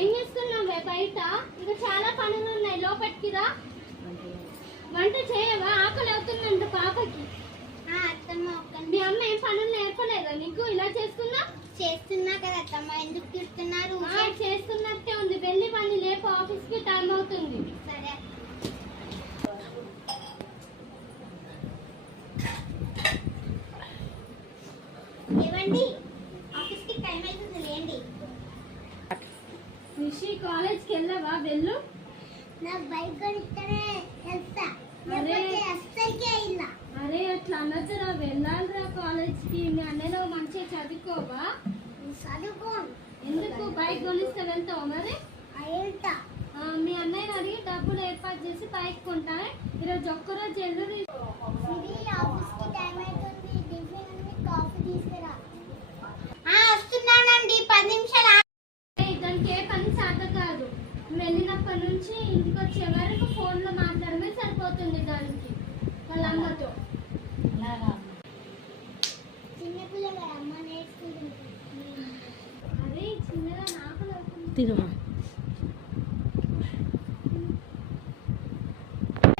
ఏం చేస్తున్నావే బయట? ఇంకా చాలా పనులు ఉన్నాయి, లోపలికి రా. వంట చేయవా? ఆకలి అవుతుందంట పాపకి. అత్తమ్మ మీ అమ్మ ఏం పనులు నేర్పలేదా నీకు? ఇలా చేస్తున్నా కదా అత్తమ్మ, ఎందుకు తిడుతున్నారు? చేస్తున్నట్టే ఉంది. వెళ్ళి పని లేపు, ఆఫీస్ కి టైం అవుతుంది. సరే. ఏవండి, ఆఫీస్ కి టైం అవుతుంది, లేండి. నిషి, కాలేజ్ కి వెళ్ళవా? వెళ్ళు. నాకు బైక్ కొనిస్తేనే వెళ్తా. అరే అట్లా అనొద్దురా, వెళ్ళాలిరా కాలేజ్ కి. మీ అన్నలో మంచిగా చదువుకోవా? చదువుకోను. ఎందుకు? బైక్ కొనిస్తే వెళ్తావా మరి? వెళ్తా. మీ అన్నయ్యని అడిగి డబ్బులు ఏర్పాటు చేసి బైక్ కొంటానే. ఈరోజు ఒక్కరోజు ఎల్లు. ఆఫీస్ కి టైం అవుతుంది, టిఫిన్ కాఫీ తీసుకురా. వస్తున్నానండి, 10 నిమిషాలు. దానికి ఏ పని సాధ కాదు. వెళ్ళినప్పటి నుంచి ఇంటికి వచ్చే వరకు ఫోన్ లో మాట్లాడమే సరిపోతుంది దానికి, వాళ్ళ అమ్మతో. చిన్నపిల్లగా అమ్మ నేర్చుకుంటుంది. అదే చిన్నగా నాకు తిరుమా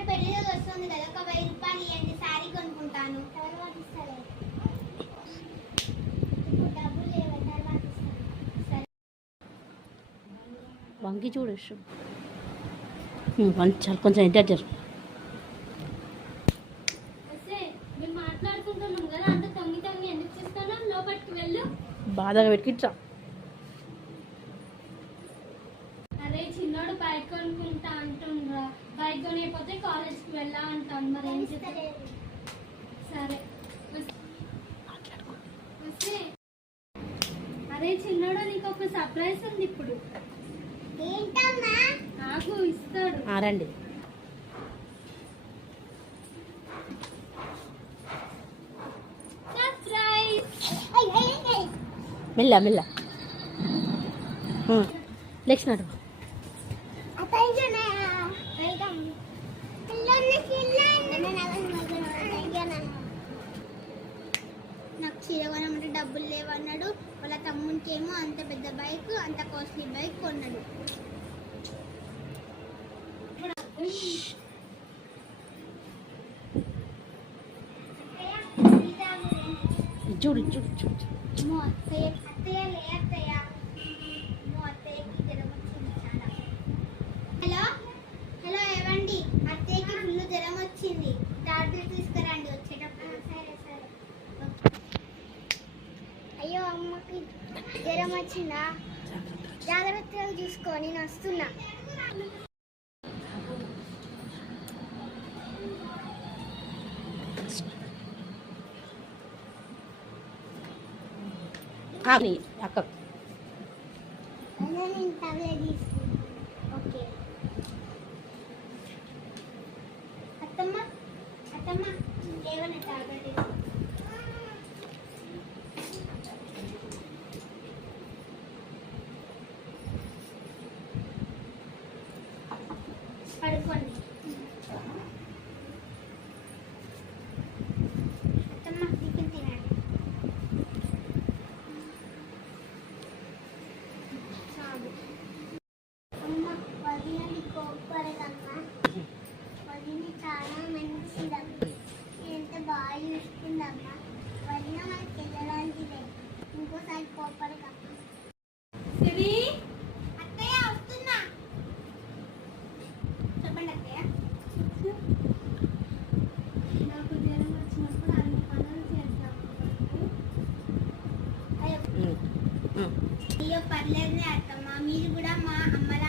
పెళ్లి వస్తుంది కదా, ఒక 1000 రూపాయలు ఇవ్వండి, శారీ కొనుక్కుంటాను. తర్వాత ఇస్తాను. డబ్బులు లేవు, తర్వాత ఇస్తాను. వంకి చూడు కొంచెం ఇంటర్ మేము మాట్లాడుకుంటున్నాం కదా, అంత తొంగి తొంగి ఎందుకు చేస్తాను? లోపలికి వెళ్ళు. బాధగా పెట్టుకిట్రా. అరే చిన్నోడు బైక్ కొనుక్కుంటా అంటుండ్రా. బైక్ కొనిపోతే కాలేజ్ కి వెళ్ళా అంటాను. మరి ఏం చేస్తారు? సరే. అరే చిన్నోడు, నీకు ఒక సర్ప్రైజ్ ఉంది ఇప్పుడు. ఏంటమ్మా? నాకు ఇస్తాడు. రండి. మెల్ల మెల్ల లక్ష్మణ నాకు చీర కొనమంటే డబ్బులు లేవన్నాడు. వాళ్ళ తమ్మునికి ఏమో అంత పెద్ద బైక్, అంత కాస్ట్లీ బైక్ కొన్నాడు. చూడు చూడు చూడు. హలో హలో, ఏవండి, అత్తయ్యకి ఫుల్ జ్వరం వచ్చింది, టాబ్లెట్ తీసుకురండి వచ్చేటప్పుడు. సరే సరే. అయ్యో, అమ్మకి జ్వరం వచ్చిందా? జాగ్రత్తగా చూసుకో, నేను వస్తున్నా. అక్క నేను టాబ్లెట్ తీసుకున్నా. ఓకే అత్తమ్మ, అత్తమ్మ ఏమన్నా టాబ్లెట్ పడుకోండి. అత్తమ్మ టిఫిన్ తినండి. అమ్మ, వదిలి కోపడదమ్మా. వదిలి చాలా మంచిదమ్మా, ఎంత బాగా చూసుకుందమ్మా. వదిన మనకి వెళ్ళడానికిదే, ఇంకోసారి కోపడదమ్మా. సిరి, అత్తయ్య వస్తున్నా. చెప్పండి అత్తయ్య. నాకు జ్వరం వచ్చినప్పుడు అన్ని పనులు చేద్దాం. అయ్యో పర్లేదులే అత్తమ్మ, మీరు కూడా మా అమ్మలా